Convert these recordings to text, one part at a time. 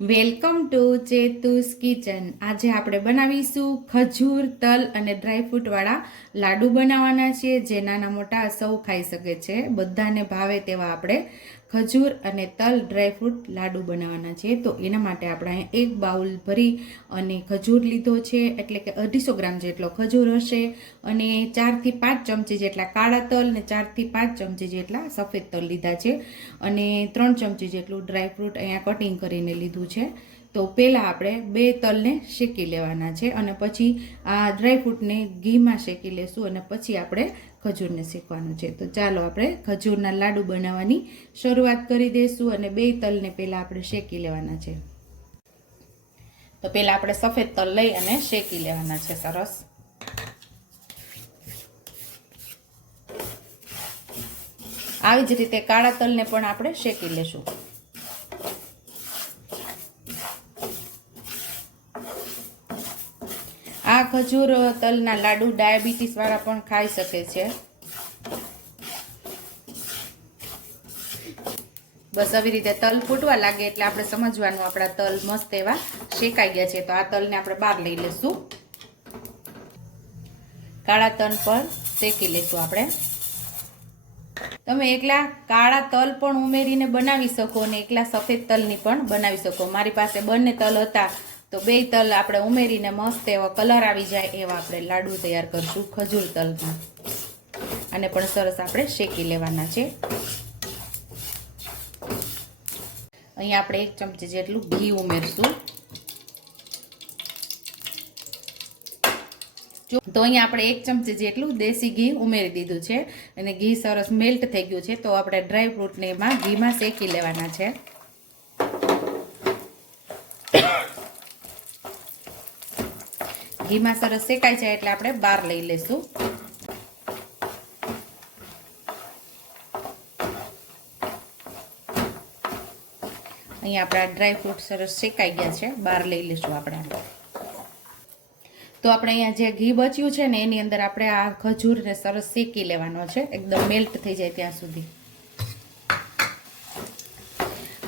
Welcome to ચેતુસ kitchen. આજે આપણે બનાવીશું ખજૂર, તલ અને ડ્રાયફ્રૂટવાળા લાડુ બનાવવાના છીએ જે નાના મોટા સૌ ખાઈ શકે છે. બધાને ભાવે તેવા આપણે ખજૂર અને તલ ડ્રાયફ્રૂટ લાડુ બનાવવાના છે. તો એના માટે આપણે અહીંયા એક બાઉલ ભરી અને ખજૂર લીધો છે. એટલે કે અઢીસો ગ્રામ જેટલો ખજૂર હશે અને ચારથી પાંચ ચમચી જેટલા કાળા તલ ને ચારથી પાંચ ચમચી જેટલા સફેદ તલ લીધા છે. અને ત્રણ ચમચી જેટલું ડ્રાયફ્રૂટ અહીંયા કટિંગ કરીને લીધું છે. તો પહેલાં આપણે બે તલને શેકી લેવાના છે અને પછી આ ડ્રાયફ્રૂટને ઘીમાં શેકી લેશું અને પછી આપણે ખજૂરને શેકવાનું છે. તો ચાલો આપણે ખજૂરના લાડુ બનાવવાની શરૂઆત કરી દઈશું અને બે તલને પહેલાં આપણે શેકી લેવાના છે. તો પહેલાં આપણે સફેદ તલ લઈ અને શેકી લેવાના છે સરસ. આવી જ રીતે કાળા તલને પણ આપણે શેકી લેશું. આ ખજૂર, તલના લાડુ, ડાયાબિટીસ વાળા પણ ખાઈ શકે છે. બસ આવી રીતે તલ ફૂટવા લાગે એટલે આપણે સમજવાનું, આપણા તલ મસ્ત એવા શેકાઈ ગયા છે. તો આ તલને આપણે બહાર લઈ લેશું. કાળા તલ પર શેકી લેશું આપણે. તમે એકલા કાળા તલ પણ ઉમેરીને બનાવી શકો અને એકલા સફેદ તલની પણ બનાવી શકો. મારી પાસે બંને તલ હતા. તો બે તલ આપણે ઉમેરીને મસ્ત એવો કલર આવી જાય એવા આપણે લાડુ તૈયાર કરશું ખજૂર તલમાં. અને પણ સરસ આપણે શેકી લેવાના છે. અહીંયા આપણે એક ચમચી જેટલું ઘી ઉમેરશું. તો અહીંયા આપણે એક ચમચી જેટલું દેશી ઘી ઉમેરી દીધું છે. અને ઘી સરસ મેલ્ટ થઈ ગયું છે, તો આપણે ડ્રાય ફ્રૂટને એમાં ઘીમાં શેકી લેવાના છે. ઘીમાં સરસ શેકાઈ જાય એટલે આપણે બહાર લઈ લેશું અહીંયા આપણા ડ્રાય ફ્રૂટ સરસ શેકાઈ ગયા છે. બહાર લઈ લઈશું આપણે તો આપણે અહીંયા જે ઘી બચ્યું છે ને એની અંદર આપણે આ ખજૂરને સરસ શેકી લેવાનો છે. એકદમ મેલ્ટ થઈ જાય ત્યાં સુધી.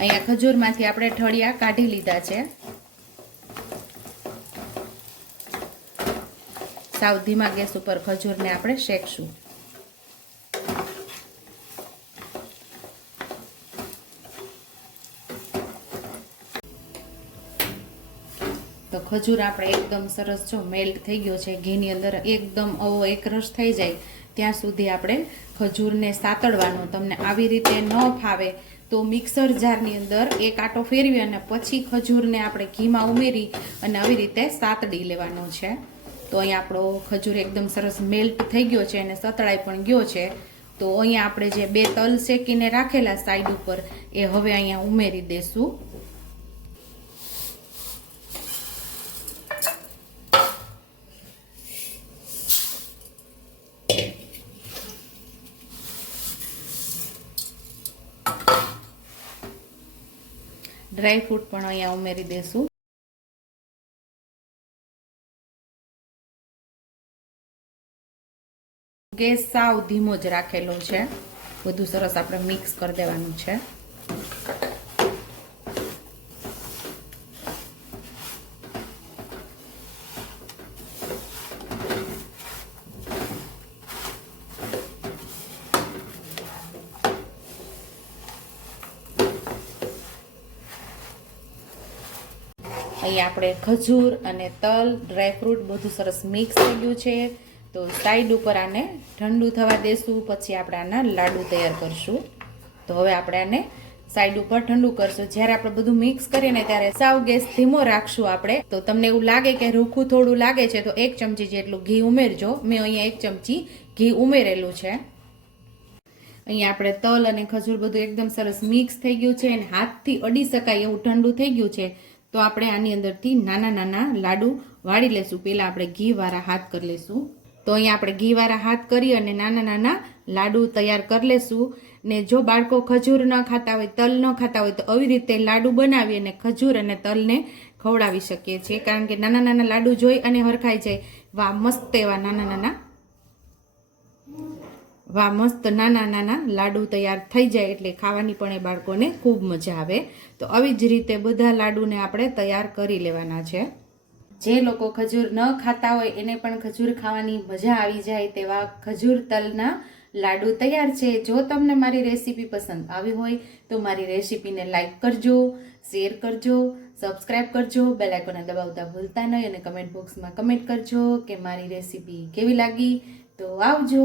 અહીંયા ખજૂરમાંથી આપણે ઠળિયા કાઢી લીધા છે. સાવ ધીમા ગેસ ઉપર ખજૂરને આપણે શેકશું. તો ખજૂર આપણે એકદમ સરસ જો મેલ્ટ થઈ ગયો છે, ઘીની અંદર એકદમ અવો એક રસ થઈ જાય, ત્યાં સુધી આપણે ખજૂરને સાતડવાનો તમને આવી રીતે ન ફાવે તો મિક્સર જારની અંદર એક આટો ફેરવી અને પછી ખજૂરને આપણે ઘીમાં ઉમેરી અને આવી રીતે સાતડી લેવાનો છે. તો અહીંયા આપણો ખજૂર એકદમ સરસ મેલ્ટ થઈ ગયો છે અને સતળાઈ પણ ગયો છે. તો અહીંયા આપણે જે બે તલ શેકીને રાખેલા સાઈડ ઉપર એ હવે અહીંયા ઉમેરી દેશું. ડ્રાય ફ્રૂટ પણ અહીંયા ઉમેરી દેશું. ગેસ સાવ ધીમો જ રાખેલો છે. બધું સરસ આપણે મિક્સ કરી દેવાનું છે. અહીંયા આપણે ખજૂર અને તલ ડ્રાયફ્રૂટ બધું સરસ મિક્સ થઈ ગયું છે. તો સાઈડ ઉપર આને ઠંડુ થવા દેશું, પછી આપણે આના લાડુ તૈયાર કરશું. તો હવે આપણે આને સાઈડ ઉપર ઠંડુ કરશું. જ્યારે આપણે બધું મિક્સ કરીએ ને ત્યારે સાવ ગેસ ધીમો રાખશું આપણે. તો તમને એવું લાગે કે રૂખું થોડું લાગે છે, તો એક ચમચી જેટલું ઘી ઉમેરજો. મેં અહીંયા એક ચમચી ઘી ઉમેરેલું છે. અહીંયા આપણે તલ અને ખજૂર બધું એકદમ સરસ મિક્સ થઈ ગયું છે અને હાથથી અડી શકાય એવું ઠંડુ થઈ ગયું છે. તો આપણે આની અંદરથી નાના નાના લાડુ વાળી લેશું. પહેલાં આપણે ઘીવાળા હાથ કરી લેશું. તો અહીંયા આપણે ઘીવાળા હાથ કરી અને નાના નાના લાડુ તૈયાર કરી લેશું. ને જો બાળકો ખજૂર ન ખાતા હોય, તલ ન ખાતા હોય, તો આવી રીતે લાડુ બનાવી અને ખજૂર અને તલને ખવડાવી શકીએ છીએ. કારણ કે નાના નાના લાડુ જોઈ અને હરખાઈ જાય. વાહ, મસ્ત એવા નાના નાના. વા મસ્ત નાના નાના લાડુ તૈયાર થઈ જાય એટલે ખાવાની પણ એ બાળકોને ખૂબ મજા આવે. તો આવી જ રીતે બધા લાડુને આપણે તૈયાર કરી લેવાના છે. જે લોકો ખજૂર ન ખાતા હોય, એને પણ ખજૂર ખાવાની મજા આવી જાય તેવા ખજૂર તલના લાડુ તૈયાર છે. જો તમને મારી રેસીપી પસંદ આવી હોય, તો મારી રેસીપીને લાઈક કરજો, શેર કરજો સબસ્ક્રાઈબ કરજો, બેલ આઇકોને દબાવતા ભૂલતા નહીં અને કમેન્ટ બોક્સમાં કમેન્ટ કરજો કે મારી રેસીપી કેવી લાગી. તો આવજો.